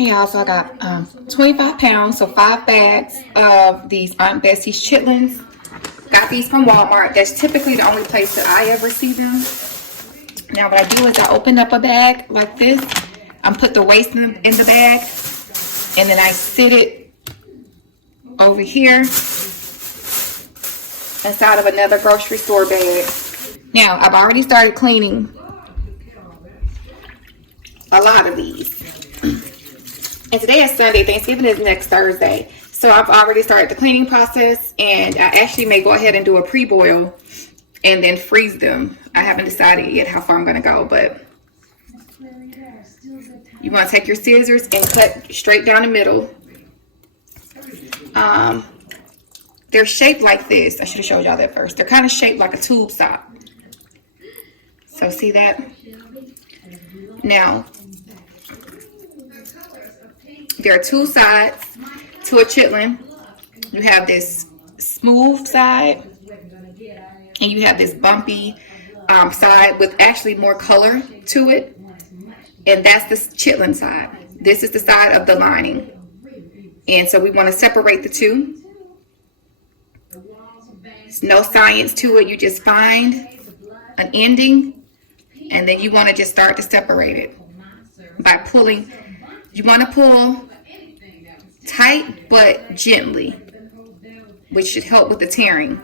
Hey y'all, so I got 25 pounds, so 5 bags of these Aunt Bessie's chitlins. Got these from Walmart. That's typically the only place that I ever see them. Now what I do is I open up a bag like this. I put the waste in the bag, and then I sit it over here inside of another grocery store bag. Now I've already started cleaning a lot of these. And today is Sunday. Thanksgiving is next Thursday. So I've already started the cleaning process, and I actually may go ahead and do a pre-boil and then freeze them. I haven't decided yet how far I'm going to go, but you want to take your scissors and cut straight down the middle. They're shaped like this. I should have showed y'all that first. They're kind of shaped like a tube sock. So see that? Now, there are two sides to a chitlin. You have this smooth side, and you have this bumpy side with actually more color to it. And that's the chitlin side. This is the side of the lining. And so we want to separate the two. There's no science to it. You just find an ending, and then you want to just start to separate it by pulling. You want to pull tight but gently, which should help with the tearing.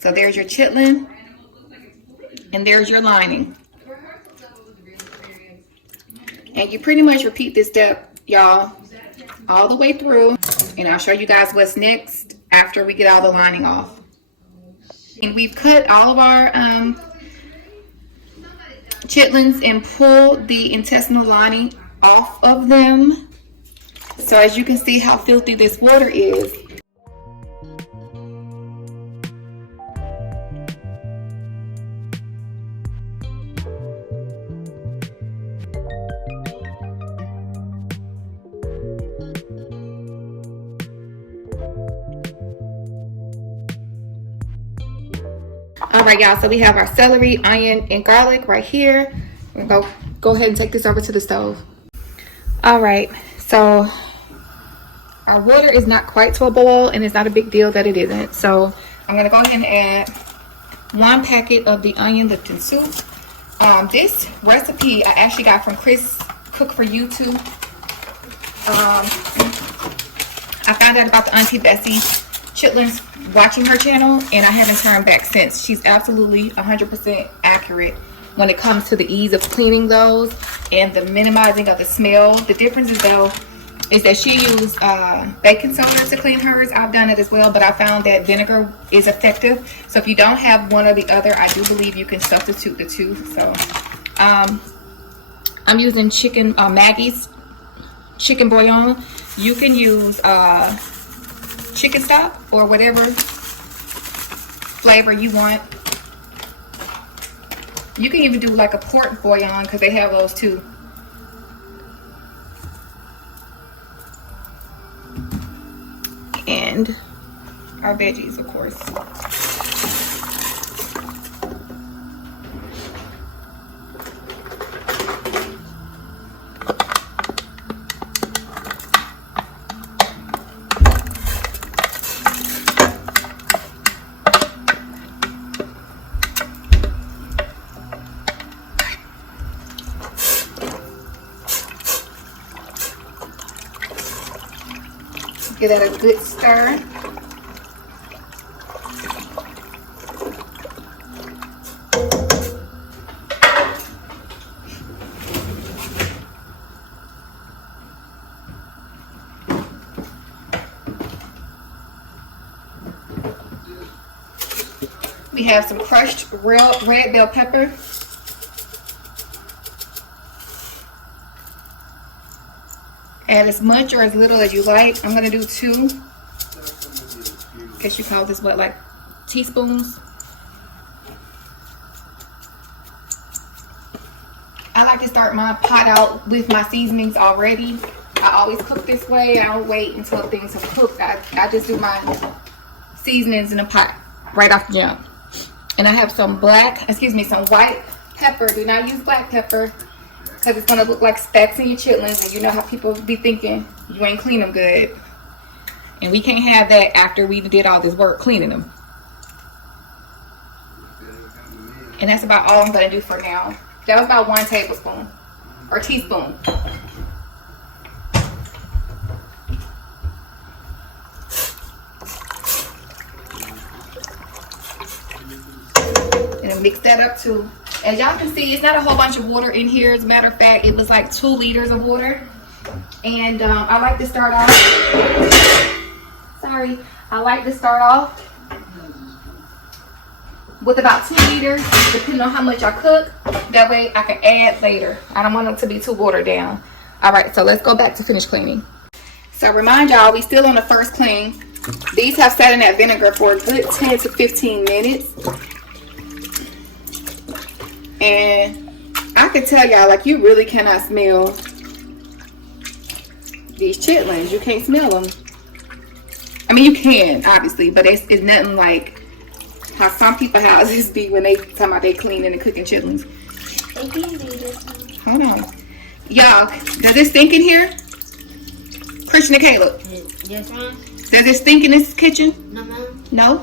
So there's your chitlin, and there's your lining. And you pretty much repeat this step, y'all, all the way through. And I'll show you guys what's next after we get all the lining off. And we've cut all of our chitlins and pulled the intestinal lining off of them. So as you can see how filthy this water is. All right, y'all, so we have our celery, onion, and garlic right here. We're gonna go ahead and take this over to the stove. All right, so our water is not quite to a boil, and it's not a big deal that it isn't. So I'm gonna go ahead and add 1 packet of the onion Lipton soup. This recipe I actually got from Chris Cook for YouTube. I found out about the Auntie Bessie chitlins watching her channel, and I haven't turned back since. She's absolutely 100% accurate when it comes to the ease of cleaning those and the minimizing of the smell. The difference is though is that she used baking soda to clean hers. I've done it as well, but I found that vinegar is effective. So if you don't have one or the other, I do believe you can substitute the two. So I'm using Maggie's chicken bouillon. You can use chicken stock or whatever flavor you want. You can even do like a pork bouillon because they have those too. And our veggies, of course. Give that a good stir. We have some crushed red bell pepper. Add as much or as little as you like. I'm gonna do 2. I guess you call this what, like teaspoons? I like to start my pot out with my seasonings already. I always cook this way. I don't wait until things are cooked. I just do my seasonings in a pot right off the jump. And I have some some white pepper. Do not use black pepper because it's gonna look like specks in your chitlins, and you know how people be thinking you ain't clean them good. And we can't have that after we did all this work cleaning them. And that's about all I'm gonna do for now. That was about 1 tablespoon or teaspoon. And then mix that up too. As y'all can see, it's not a whole bunch of water in here. As a matter of fact, it was like 2 liters of water. And I like to start off, with about 2 liters, depending on how much I cook. That way I can add later. I don't want them to be too watered down. All right, so let's go back to finish cleaning. So remind y'all, we still on the first clean. These have sat in that vinegar for a good 10 to 15 minutes. And I can tell y'all, like, you really cannot smell these chitlins. You can't smell them. I mean, you can, obviously, but it's nothing like how some people houses be when they talking about they cleaning and cooking chitlins. Hold on. Y'all, does it stink in here? Christian and Caleb? Yes, ma'am. Does it stink in this kitchen? No, ma'am. No?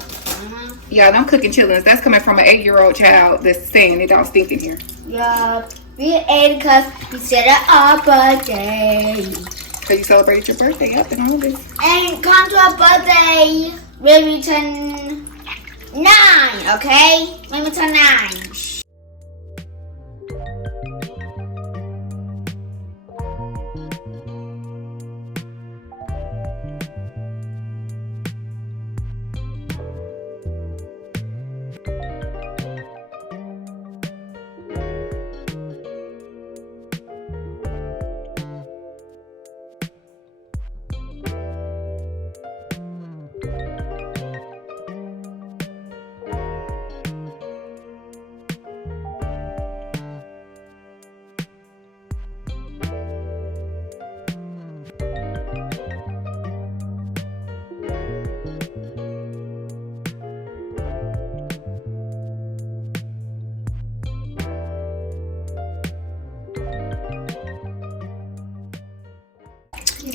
Y'all, I'm cooking chitlins. That's coming from an 8-year-old child that's saying it don't stink in here. Yeah, we ate because we said our birthday. So you celebrated your birthday up and all this. And come to our birthday when we turn 9, okay? When we turn 9.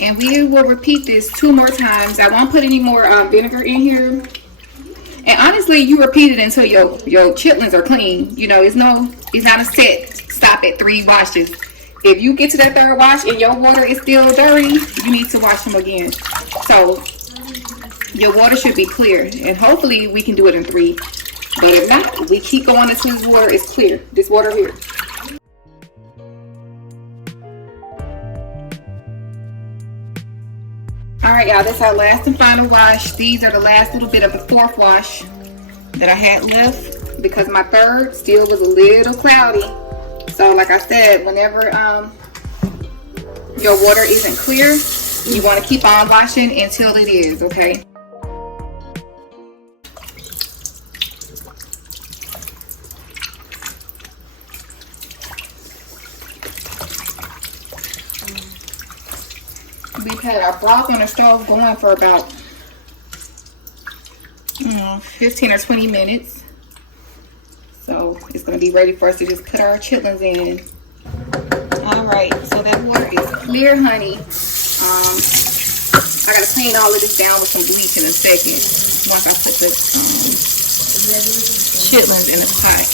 And we will repeat this 2 more times. I won't put any more vinegar in here. And honestly, you repeat it until your chitlins are clean. You know, it's not a set stop at 3 washes. If you get to that 3rd wash and your water is still dirty, you need to wash them again. So your water should be clear, and hopefully we can do it in 3. But if not, we keep going until this water is clear. This water here. Alright, y'all, that's our last and final wash. These are the last little bit of the 4th wash that I had left because my 3rd still was a little cloudy. So like I said, whenever your water isn't clear, you want to keep on washing until it is, okay? We've had our broth on the stove going for about 15 or 20 minutes. So it's going to be ready for us to just put our chitlins in. Alright, so that water is clear, honey. I got to clean all of this down with some bleach in a second once I put the chitlins in the pot.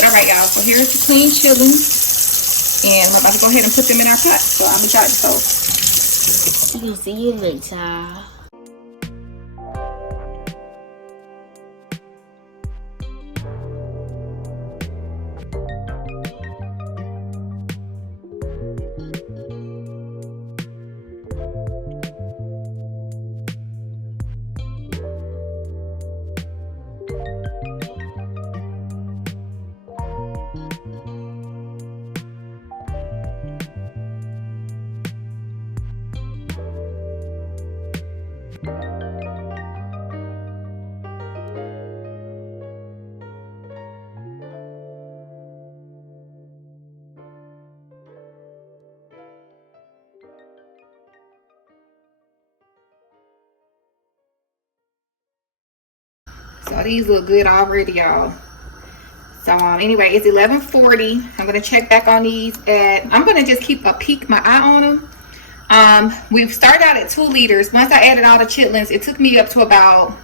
But alright, y'all, so here's the clean chitlins. And I'm about to go ahead and put them in our pot. So I'll be back. We'll see you later. Oh, these look good already, y'all. So anyway, it's 11:40. I'm gonna check back on these. I'm gonna just keep my eye on them. We've started out at 2 liters. Once I added all the chitlins, it took me up to about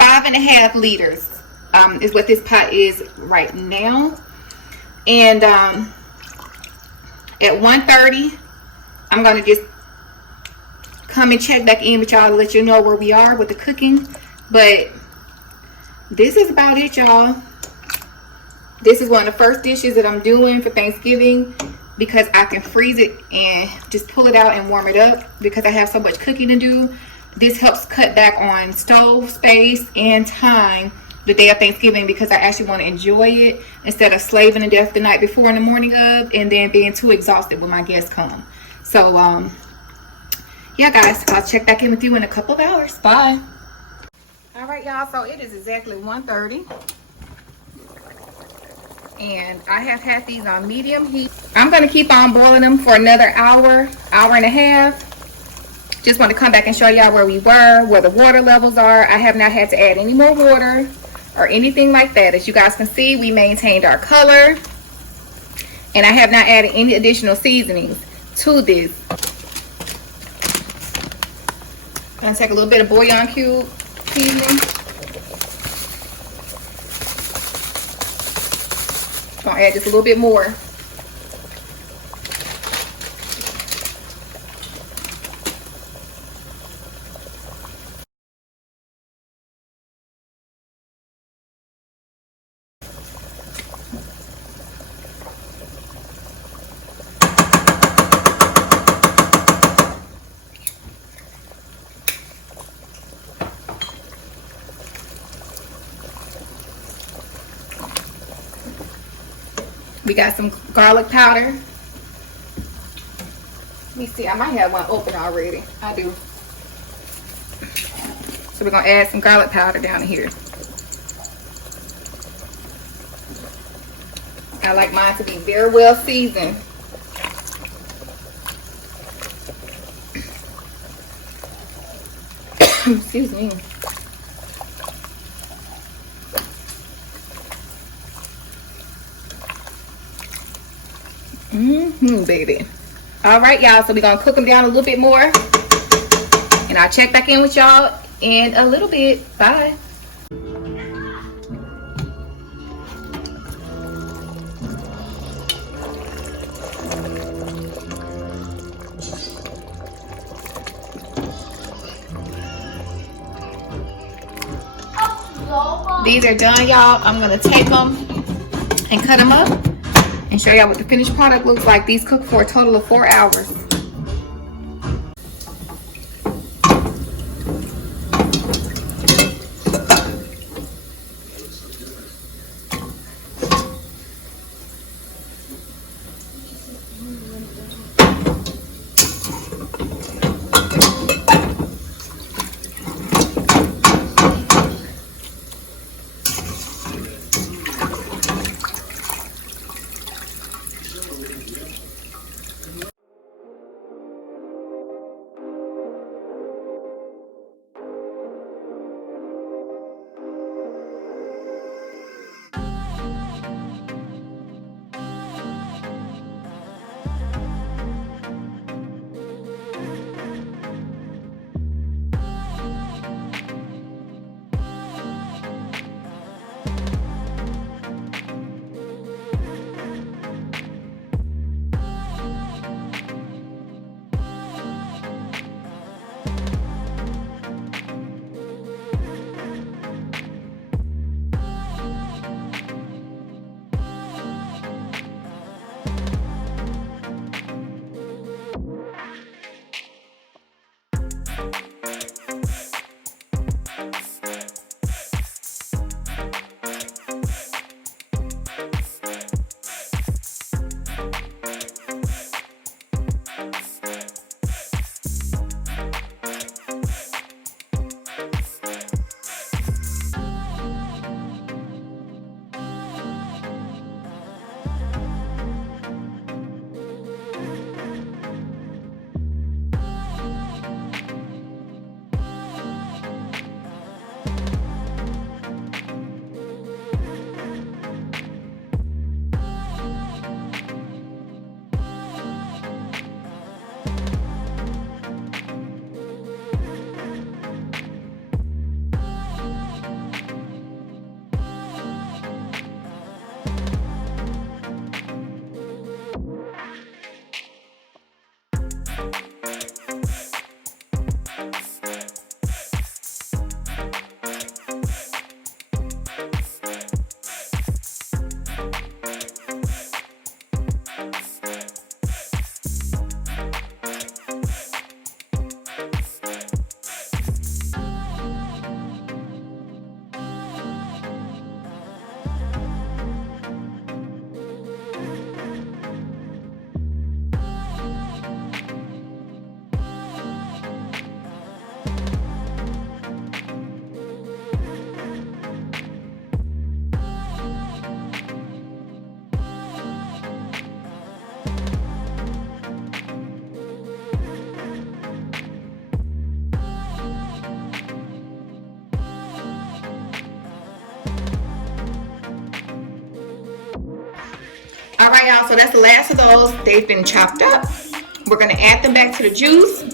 5.5 liters. Is what this pot is right now. And at 1:30, I'm gonna just come and check back in with y'all to let you know where we are with the cooking. But this is about it, y'all. This is one of the first dishes that I'm doing for Thanksgiving because I can freeze it and just pull it out and warm it up because I have so much cooking to do. This helps cut back on stove space and time the day of Thanksgiving because I actually want to enjoy it instead of slaving to death the night before and the morning of and then being too exhausted when my guests come. So, yeah, guys, I'll check back in with you in a couple of hours. Bye. All right, y'all, so it is exactly 1:30. And I have had these on medium heat. I'm going to keep on boiling them for another hour and a half. Just want to come back and show y'all where we were, where the water levels are. I have not had to add any more water or anything like that. As you guys can see, we maintained our color. And I have not added any additional seasonings to this. I'm going to take a little bit of Bouillon cube seasoning. Gonna add just a little bit more. We got some garlic powder. Let me see, I might have one open already. I do. So we're gonna add some garlic powder down here. I like mine to be very well seasoned. Excuse me. Baby. All right, y'all, so we're gonna cook them down a little bit more and I'll check back in with y'all in a little bit. Bye. These are done, y'all. I'm gonna take them and cut them up and show y'all what the finished product looks like. These cook for a total of 4 hours. All right, y'all, so that's the last of those. They've been chopped up. We're gonna add them back to the juice.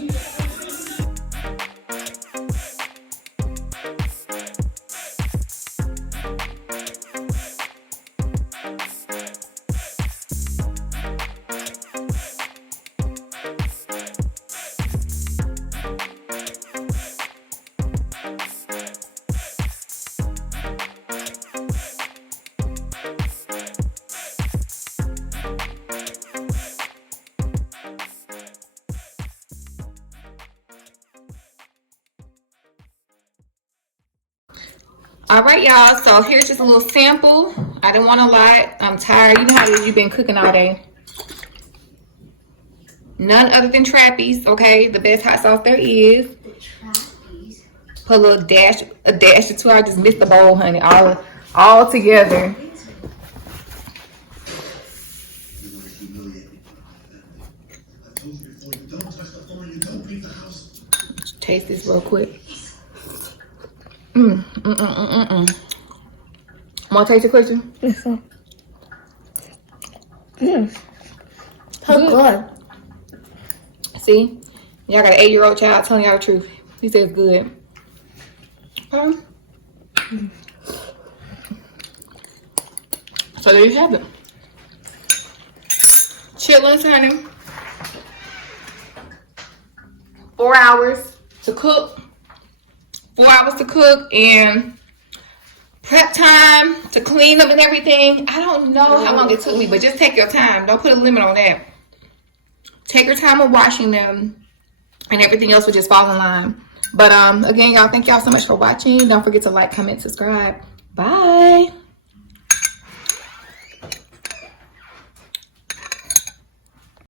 All right, y'all, so here's just a little sample. I didn't want a lot. I'm tired. You know how you've been cooking all day. None other than Trappy's, okay? The best hot sauce there is. Put a little dash or two. I just missed the bowl, honey, all together. Taste this real quick. Want to taste it, Christian? Yes, sir. So good. See? Y'all got an 8-year-old child telling y'all the truth. He says good. So there you have it. Chitlins, honey. 4 hours to cook. 4 hours to cook and prep time to clean them and everything. I don't know how long it took me, but just take your time. Don't put a limit on that. Take your time of washing them and everything else will just fall in line. But again, y'all, thank y'all so much for watching. Don't forget to like, comment, subscribe. Bye.